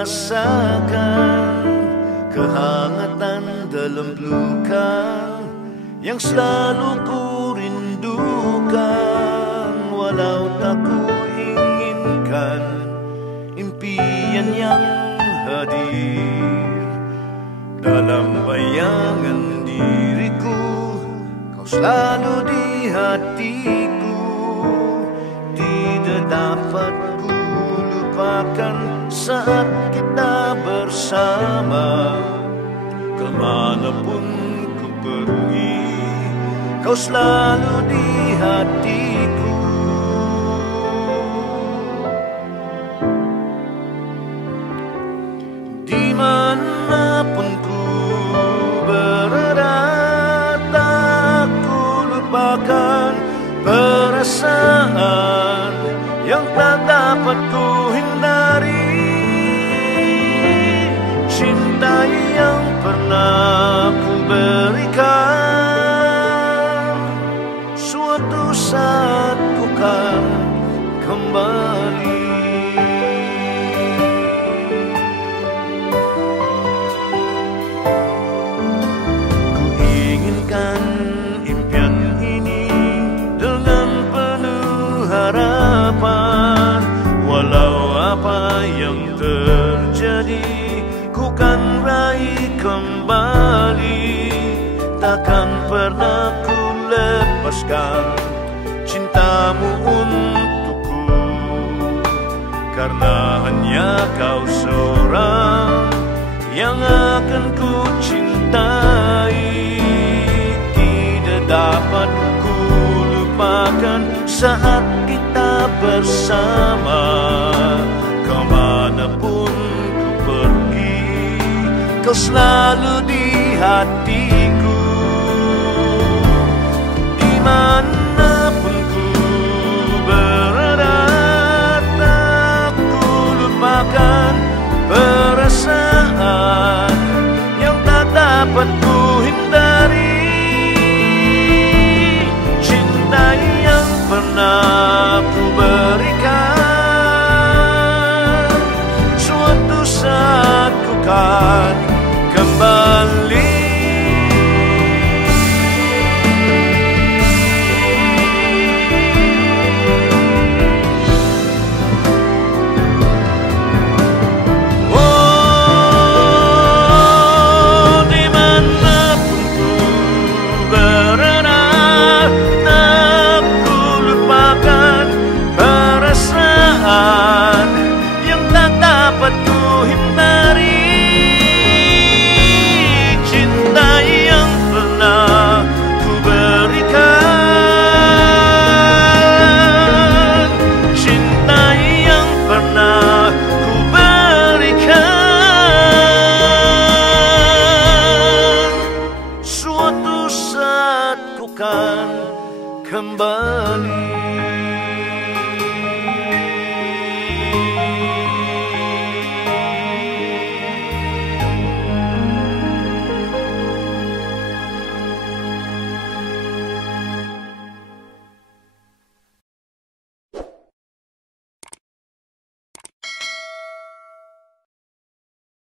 rasakan kehangatan dalam pelukan yang selalu ku rindukan. Walau tak ku inginkan impian yang hadir dalam bayangan diriku, kau selalu di hatiku. Tidak dapat ku lupakan saat kita bersama. Kemanapun ku pergi, kau selalu di hatiku. Dimanapun ku berada, tak ku lupakan perasaan yang tak dapat ku hindari. Cinta yang pernah ku berikan, suatu saat ku kan kembali. Ku inginkan impian ini dengan penuh harapan. Walau apa yang terjadi, ku kan raih kembali. Takkan pernah ku lepaskan cintamu untukku, karena hanya kau seorang yang akan ku cintai. Tidak dapat ku lupakan saat kita bersama. Kemanapun ku pergi, kau selalu di hatiku. Dimanapun ku berada, tak ku lupakan perasaan yang tak dapat ku hindari. Cinta yang pernah ku berikan, suatu saat ku kan kembali. Yang tak dapat ku hindari. Cinta yang pernah ku berikan, cinta yang pernah ku berikan, suatu saat ku kan kembali.